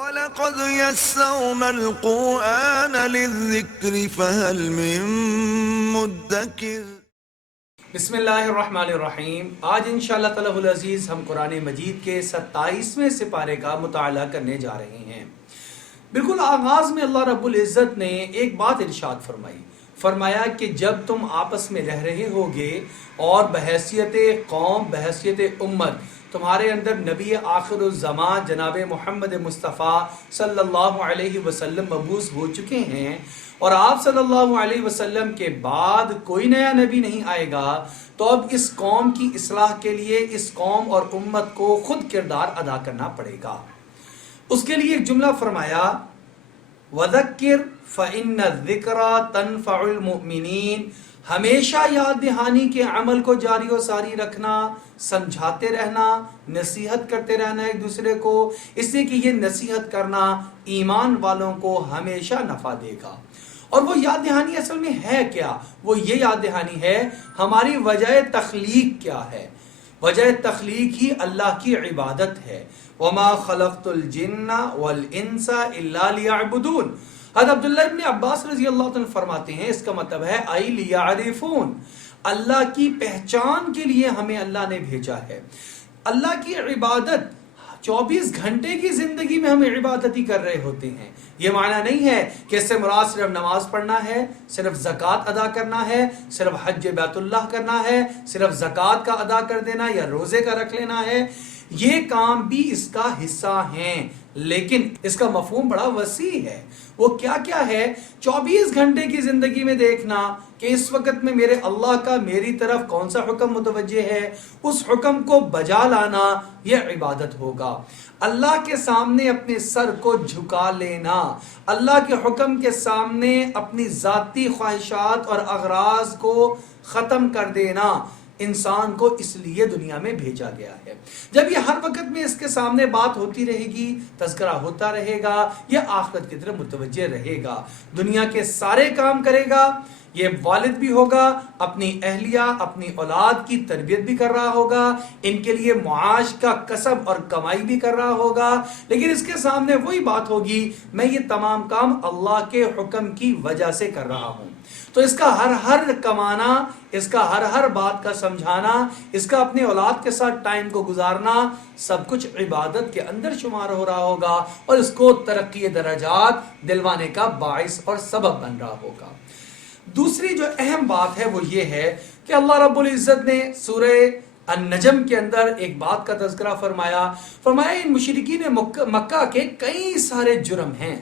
وَلَقَدْ يَسَّرْنَا الْقُرْآنَ لِلذِّكْرِ فَهَلْ مِن مُّدَّكِرٍ۔ بسم اللہ الرحمن الرحیم۔ آج انشاءاللہ تعالی العزیز ہم قرآن مجید کے 27ویں سپارے کا مطالعہ کرنے جا رہے ہیں۔ بالکل آغاز میں اللہ رب العزت نے ایک بات ارشاد فرمایا کہ جب تم آپس میں رہ رہے ہوگے اور بحیثیت قوم، بحیثیت امت تمہارے اندر نبی آخر الزمان جناب محمد مصطفیٰ صلی اللہ علیہ وسلم مبعوث ہو چکے ہیں اور آپ صلی اللہ علیہ وسلم کے بعد کوئی نیا نبی نہیں آئے گا، تو اب اس قوم کی اصلاح کے لیے اس قوم اور امت کو خود کردار ادا کرنا پڑے گا۔ اس کے لیے ایک جملہ فرمایا، وَذَكِّرْ فَإِنَّ الذِّكْرَى تَنْفَعُ الْمُؤْمِنِينَ، ہمیشہ یاد دہانی کے عمل کو جاری و ساری رکھنا، سمجھاتے رہنا، نصیحت کرتے رہنا ایک دوسرے کو، اس لیے کہ یہ نصیحت کرنا ایمان والوں کو ہمیشہ نفع دے گا۔ اور وہ یاد دہانی اصل میں ہے کیا؟ وہ یہ یاد دہانی ہے ہماری وجہ تخلیق کیا ہے۔ وجہ تخلیق ہی اللہ کی عبادت ہے۔ وَمَا خَلَقْتُ الْجِنَّ وَالْإِنسَ إِلَّا لِيَعْبُدُونَ۔ حضرت عبداللہ ابن عباس رضی اللہ عنہ فرماتے ہیں اس کا مطلب ہے اَيْ لِيَعْرِفُونَ، اللہ کی پہچان کے لیے ہمیں اللہ نے بھیجا ہے۔ اللہ کی عبادت 24 گھنٹے کی زندگی میں ہم عبادت ہی کر رہے ہوتے ہیں۔ یہ معنی نہیں ہے کہ اس سے مراد صرف نماز پڑھنا ہے، صرف زکوٰۃ ادا کرنا ہے، صرف حج بیت اللہ کرنا ہے، صرف زکوٰۃ کا ادا کر دینا یا روزے کا رکھ لینا ہے۔ یہ کام بھی اس کا حصہ ہیں، لیکن اس کا مفہوم بڑا وسیع ہے۔ وہ کیا کیا ہے؟ 24 گھنٹے کی زندگی میں دیکھنا کہ اس وقت میں میرے اللہ کا میری طرف کون سا حکم متوجہ ہے، اس حکم کو بجا لانا، یہ عبادت ہوگا۔ اللہ کے سامنے اپنے سر کو جھکا لینا، اللہ کے حکم کے سامنے اپنی ذاتی خواہشات اور اغراض کو ختم کر دینا، انسان کو اس لیے دنیا میں بھیجا گیا ہے۔ جب یہ ہر وقت میں اس کے سامنے بات ہوتی رہے گی، تذکرہ ہوتا رہے گا، یہ آخرت کی طرف متوجہ رہے گا، دنیا کے سارے کام کرے گا، یہ والد بھی ہوگا، اپنی اہلیہ، اپنی اولاد کی تربیت بھی کر رہا ہوگا، ان کے لیے معاش کا کسب اور کمائی بھی کر رہا ہوگا، لیکن اس کے سامنے وہی بات ہوگی، میں یہ تمام کام اللہ کے حکم کی وجہ سے کر رہا ہوں۔ تو اس کا ہر کمانا، اس کا ہر بات کا سمجھانا، اس کا اپنے اولاد کے ساتھ ٹائم کو گزارنا، سب کچھ عبادت کے اندر شمار ہو رہا ہوگا اور اس کو ترقی درجات دلوانے کا باعث اور سبب بن رہا ہوگا۔ دوسری جو اہم بات ہے وہ یہ ہے کہ اللہ رب العزت نے سورہ النجم کے اندر ایک بات کا تذکرہ فرمایا ان مشرکین مکہ کے کئی سارے جرم ہیں۔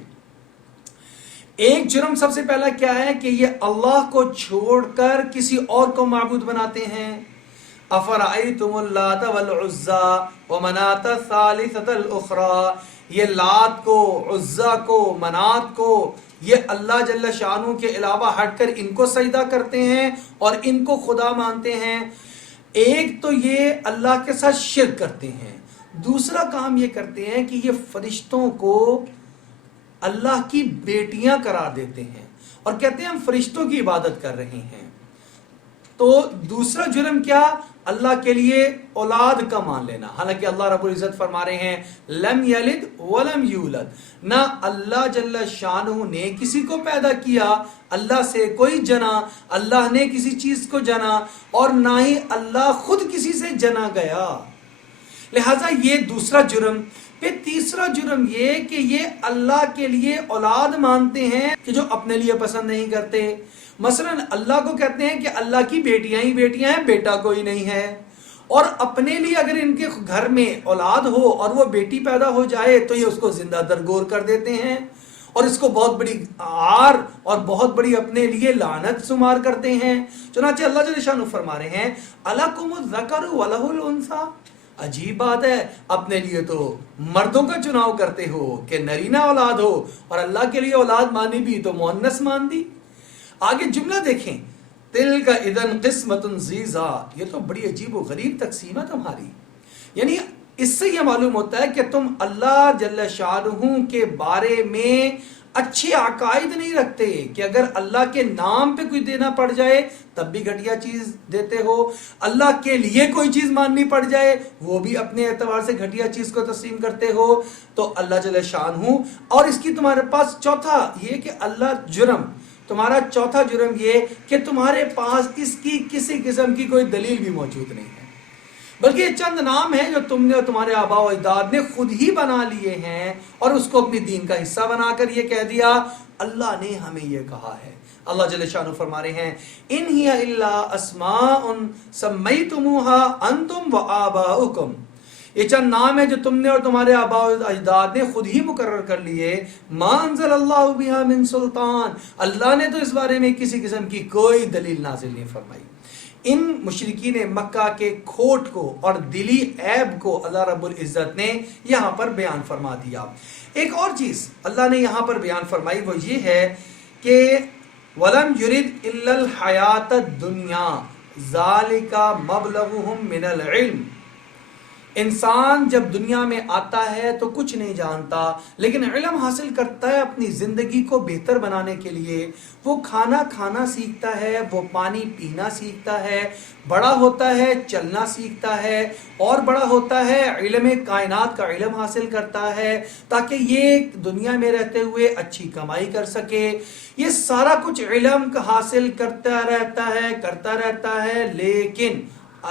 ایک جرم سب سے پہلا کیا ہے کہ یہ اللہ کو چھوڑ کر کسی اور کو معبود بناتے ہیں۔ افرأیتم اللات والعزی ومنات الثالثۃ الاخری، یہ لات کو، عزا کو، منات کو، یہ اللہ جل شانہ کے علاوہ ہٹ کر ان کو سجدہ کرتے ہیں اور ان کو خدا مانتے ہیں۔ ایک تو یہ اللہ کے ساتھ شرک کرتے ہیں، دوسرا کام یہ کرتے ہیں کہ یہ فرشتوں کو اللہ کی بیٹیاں قرار دیتے ہیں اور کہتے ہیں ہم فرشتوں کی عبادت کر رہے ہیں۔ تو دوسرا جرم کیا؟ اللہ کے لیے اولاد کا مان لینا، حالانکہ اللہ رب العزت فرما رہے ہیں لم یلد ولم یولد، نہ اللہ جل شانہ نے کسی کو پیدا کیا، اللہ سے کوئی جنا، اللہ نے کسی چیز کو جنا، اور نہ ہی اللہ خود کسی سے جنا گیا۔ لہٰذا یہ دوسرا جرم۔ پھر تیسرا جرم یہ کہ یہ اللہ کے لیے اولاد مانتے ہیں کہ جو اپنے لیے پسند نہیں کرتے۔ مثلا اللہ کو کہتے ہیں کہ اللہ کی بیٹیاں ہی بیٹیاں ہیں، بیٹا کوئی نہیں ہے، اور اپنے لیے اگر ان کے گھر میں اولاد ہو اور وہ بیٹی پیدا ہو جائے تو یہ اس کو زندہ درگور کر دیتے ہیں اور اس کو بہت بڑی عار اور بہت بڑی اپنے لیے لعنت شمار کرتے ہیں۔ چنانچہ اللہ جل شانہ فرما رہے ہیں الکم الذکر ولہ الانثی، عجیب بات ہے، اپنے لیے تو مردوں کا چناؤ کرتے ہو کہ نرینہ اولاد ہو، اور اللہ کے لیے اولاد مانی بھی تو مؤنث مان دی۔ آگے جملہ دیکھیں، تلک اذن قسمۃ ضیزی، یہ تو بڑی عجیب و غریب تقسیم ہے تمہاری۔ یعنی اس سے یہ معلوم ہوتا ہے کہ تم اللہ جل شانہ کے بارے میں اچھے عقائد نہیں رکھتے کہ اگر اللہ کے نام پہ کوئی دینا پڑ جائے تب بھی گھٹیا چیز دیتے ہو، اللہ کے لیے کوئی چیز ماننی پڑ جائے وہ بھی اپنے اعتبار سے گھٹیا چیز کو تسلیم کرتے ہو، تو اللہ جل شان ہوں۔ اور اس کی تمہارے پاس چوتھا یہ کہ تمہارا چوتھا جرم یہ کہ تمہارے پاس اس کی کسی قسم کی کوئی دلیل بھی موجود نہیں ہے، بلکہ یہ چند نام ہیں جو تم نے اور تمہارے آباء و اجداد نے خود ہی بنا لیے ہیں اور اس کو اپنی دین کا حصہ بنا کر یہ کہہ دیا اللہ نے ہمیں یہ کہا ہے۔ اللہ جل شانہ فرما رہے ہیں ان ہی الا اسماء سمیتموها انتم وآباؤکم، یہ چند نام ہے جو تم نے اور تمہارے آباء و اجداد نے خود ہی مقرر کر لیے، ما انزل اللہ بہا من سلطان، اللہ نے تو اس بارے میں کسی قسم کی کوئی دلیل نازل نہیں فرمائی۔ ان مشرکین مکہ کے کھوٹ کو اور دلی عیب کو اللہ رب العزت نے یہاں پر بیان فرما دیا۔ ایک اور چیز اللہ نے یہاں پر بیان فرمائی وہ یہ ہے کہ وَلَمْ يُرِدْ إِلَّا الْحَيَاةَ الدُّنْيَا ذَلِكَ مَبْلَغُهُمْ مِنَ الْعِلْمِ، انسان جب دنیا میں آتا ہے تو کچھ نہیں جانتا، لیکن علم حاصل کرتا ہے اپنی زندگی کو بہتر بنانے کے لیے، وہ کھانا کھانا سیکھتا ہے، وہ پانی پینا سیکھتا ہے، بڑا ہوتا ہے چلنا سیکھتا ہے، اور بڑا ہوتا ہے علم کائنات کا علم حاصل کرتا ہے تاکہ یہ دنیا میں رہتے ہوئے اچھی کمائی کر سکے۔ یہ سارا کچھ علم کا حاصل کرتا رہتا ہے، لیکن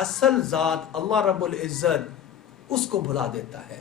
اصل ذات اللہ رب العزت اس کو بھلا دیتا ہے،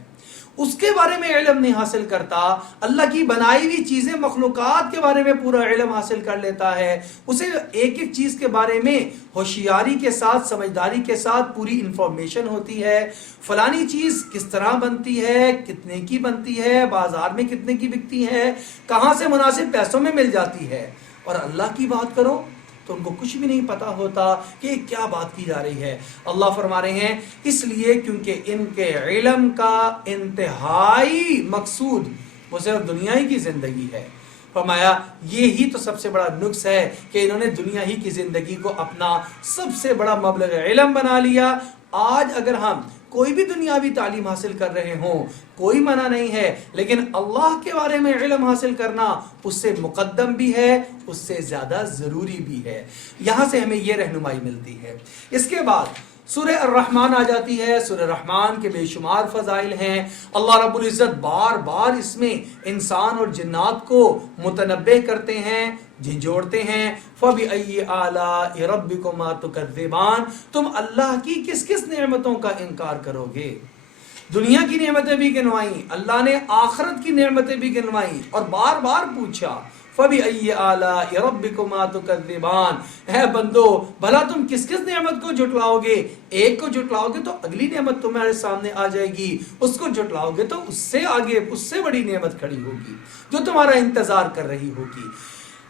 اس کے بارے میں علم نہیں حاصل کرتا، اللہ کی بنائی ہوئی چیزیں مخلوقات کے بارے میں پورا علم حاصل کر لیتا ہے، اسے ایک ایک چیز کے بارے میں ہوشیاری کے ساتھ سمجھداری کے ساتھ پوری انفارمیشن ہوتی ہے، فلانی چیز کس طرح بنتی ہے، کتنے کی بنتی ہے، بازار میں کتنے کی بکتی ہے، کہاں سے مناسب پیسوں میں مل جاتی ہے۔ اور اللہ کی بات کرو تو ان کو کچھ بھی نہیں پتا ہوتا کہ کیا بات کی جا رہی ہے۔ اللہ فرما رہے ہیں اس لیے کیونکہ ان کے علم کا انتہائی مقصود وہ صرف دنیا ہی کی زندگی ہے۔ فرمایا یہی تو سب سے بڑا نقص ہے کہ انہوں نے دنیا ہی کی زندگی کو اپنا سب سے بڑا مبلغ علم بنا لیا۔ آج اگر ہم کوئی بھی دنیاوی تعلیم حاصل کر رہے ہوں کوئی منع نہیں ہے، لیکن اللہ کے بارے میں علم حاصل کرنا اس سے مقدم بھی ہے، اس سے زیادہ ضروری بھی ہے۔ یہاں سے ہمیں یہ رہنمائی ملتی ہے۔ اس کے بعد سورہ الرحمن آ جاتی ہے۔ سورہ الرحمن کے بے شمار فضائل ہیں، اللہ رب العزت بار بار اس میں انسان اور جنات کو متنبہ کرتے ہیں، جھنجھوڑتے ہیں۔ فَبِأَيِّ آلَاءِ رَبِّكُمَا تُكَذِّبَانِ، تم اللہ کی کس کس نعمتوں کا انکار کرو گے؟ دنیا کی نعمتیں بھی گنوائیں، اللہ نے آخرت کی نعمتیں بھی گنوائیں اور بار بار پوچھا فَبِأَيِّ آلَاءِ رَبِّكُمَا تُكَذِّبَانِ، اے بندو بھلا تم کس کس نعمت کو جھٹلاؤ گے؟ ایک کو جھٹلاؤ گے تو اگلی نعمت تمہارے سامنے آ جائے گی، اس کو جھٹلاؤ گے تو اس سے آگے اس سے بڑی نعمت کھڑی ہوگی جو تمہارا انتظار کر رہی ہوگی۔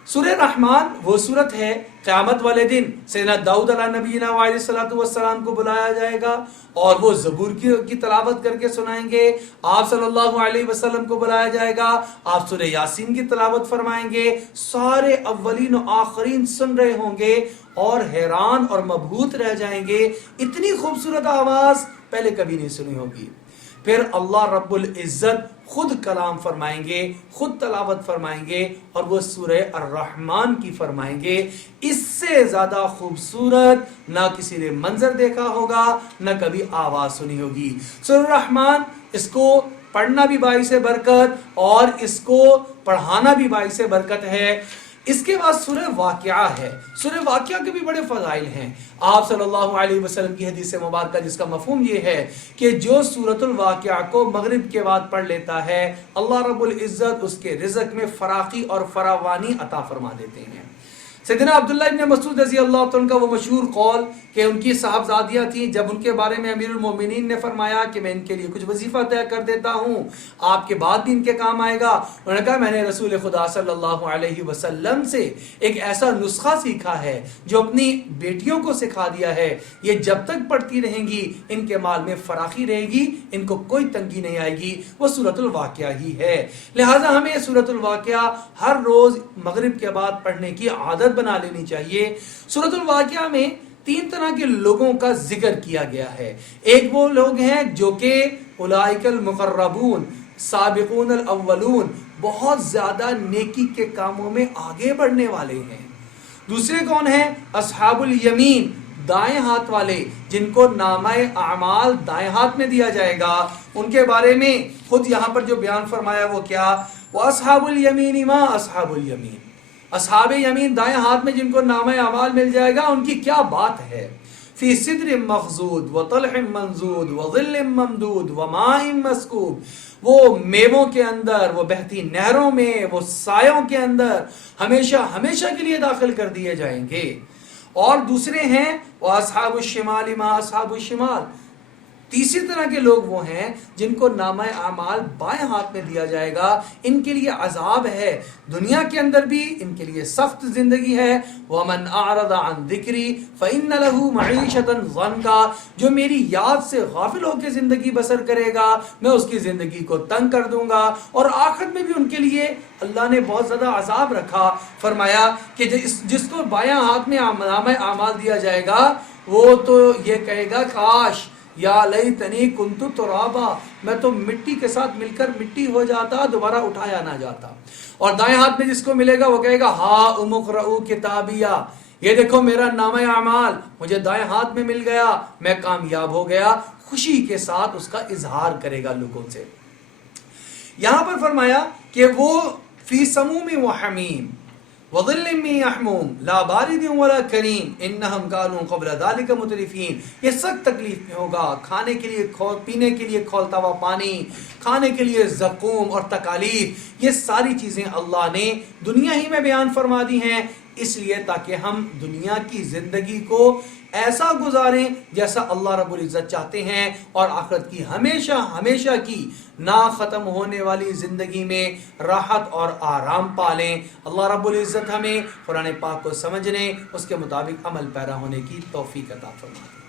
سورہ رحمان وہ سورت ہے قیامت والے دن سیدنا داؤد علیہ نبینا علیہ الصلوۃ والسلام کو بلایا جائے گا اور وہ زبور کی تلاوت کر کے سنائیں گے، آپ صلی اللہ علیہ وسلم کو بلایا جائے گا، آپ سورہ یاسین کی تلاوت فرمائیں گے، سارے اولین و آخرین سن رہے ہوں گے اور حیران اور مبہوت رہ جائیں گے، اتنی خوبصورت آواز پہلے کبھی نہیں سنی ہوگی۔ پھر اللہ رب العزت خود کلام فرمائیں گے، خود تلاوت فرمائیں گے اور وہ سورہ الرحمن کی فرمائیں گے۔ اس سے زیادہ خوبصورت نہ کسی نے منظر دیکھا ہوگا نہ کبھی آواز سنی ہوگی۔ سورہ الرحمن اس کو پڑھنا بھی باعث برکت اور اس کو پڑھانا بھی باعث برکت ہے۔ اس کے بعد سورہ واقعہ ہے۔ سورہ واقعہ کے بھی بڑے فضائل ہیں۔ آپ صلی اللہ علیہ وسلم کی حدیث مبارکہ جس کا مفہوم یہ ہے کہ جو سورۃ الواقعہ کو مغرب کے بعد پڑھ لیتا ہے اللہ رب العزت اس کے رزق میں فراخی اور فراوانی عطا فرما دیتے ہیں۔ سیدنا عبداللہ ابن مسعود رضی اللہ عنہ کا وہ مشہور قول کہ ان کی صاحبزادیاں تھیں، جب ان کے بارے میں امیر المومنین نے فرمایا کہ میں ان کے لیے کچھ وظیفہ طے کر دیتا ہوں، آپ کے بعد بھی ان کے کام آئے گا، انہوں نے کہا میں نے رسول خدا صلی اللہ علیہ وسلم سے ایک ایسا نسخہ سیکھا ہے جو اپنی بیٹیوں کو سکھا دیا ہے، یہ جب تک پڑھتی رہیں گی ان کے مال میں فراخی رہے گی، ان کو کوئی تنگی نہیں آئے گی، وہ سورۃ الواقعہ ہی ہے۔ لہٰذا ہمیں سورۃ الواقعہ ہر روز مغرب کے بعد پڑھنے کی عادت بنا لینی چاہیے۔ سورۃ الواقعہ میں 3 طرح کے لوگوں کا ذکر کیا گیا ہے۔ ایک وہ لوگ ہیں جو کہ اولئک المقربون، سابقون الاولون بہت زیادہ نیکی کے کاموں میں آگے بڑھنے والے ہیں۔ دوسرے کون ہیں؟ اصحاب الیمین، دائیں ہاتھ والے، جن کو نامہ اعمال دائیں ہاتھ میں دیا جائے گا۔ ان کے بارے میں خود یہاں پر جو بیان فرمایا وہ کیا؟ وَأَصْحَابُ الْيَمِينِ مَا أَصْحَابُ الْيَمِينِ، اصحاب یمین دائیں ہاتھ میں جن کو نامہ اعمال مل جائے گا، ان کی کیا بات ہے۔ فی صدر مخضود وطلح منضود وظل ممدود وماء مسکوب، وہ میووں کے اندر، وہ بہتی نہروں میں، وہ سایوں کے اندر ہمیشہ ہمیشہ کے لیے داخل کر دیے جائیں گے۔ اور دوسرے ہیں وَأَصْحَابُ الشِّمَالِ مَا أَصْحَابُ الشِّمَالِ، تیسری طرح کے لوگ وہ ہیں جن کو نامہ اعمال بائیں ہاتھ میں دیا جائے گا۔ ان کے لیے عذاب ہے، دنیا کے اندر بھی ان کے لیے سخت زندگی ہے۔ وَمَنْ أَعْرَضَ عَنْ ذِكْرِي فَإِنَّ لَهُ مَعِيشَةً ضَنْكًا، جو میری یاد سے غافل ہو کے زندگی بسر کرے گا میں اس کی زندگی کو تنگ کر دوں گا، اور آخرت میں بھی ان کے لیے اللہ نے بہت زیادہ عذاب رکھا۔ فرمایا کہ جس کو بائیں ہاتھ میں نامہ اعمال دیا جائے گا وہ تو یہ کہے گا کاش یا لیتنی کنت ترابا، میں تو مٹی کے ساتھ مل کر مٹی ہو جاتا، دوبارہ اٹھایا نہ جاتا۔ اور دائیں ہاتھ میں جس کو ملے گا وہ کہے گا ہا امقرؤ کتابیہ، یہ دیکھو میرا نامہ اعمال مجھے دائیں ہاتھ میں مل گیا، میں کامیاب ہو گیا، خوشی کے ساتھ اس کا اظہار کرے گا لوگوں سے۔ یہاں پر فرمایا کہ وہ فی سموم و حمیم وظل من یحموم لا بارد ولا کریم انہم کانوا قبل ذلک مترفین، یہ سخت تکلیف میں ہوگا، کھانے کے لیے پینے کے لیے کھولتا ہوا پانی، کھانے کے لیے زقوم اور تکالیف، یہ ساری چیزیں اللہ نے دنیا ہی میں بیان فرما دی ہیں، اس لیے تاکہ ہم دنیا کی زندگی کو ایسا گزاریں جیسا اللہ رب العزت چاہتے ہیں، اور آخرت کی ہمیشہ ہمیشہ کی نا ختم ہونے والی زندگی میں راحت اور آرام پالیں۔ اللہ رب العزت ہمیں قرآن پاک کو سمجھنے، اس کے مطابق عمل پیرا ہونے کی توفیق عطا فرمائے۔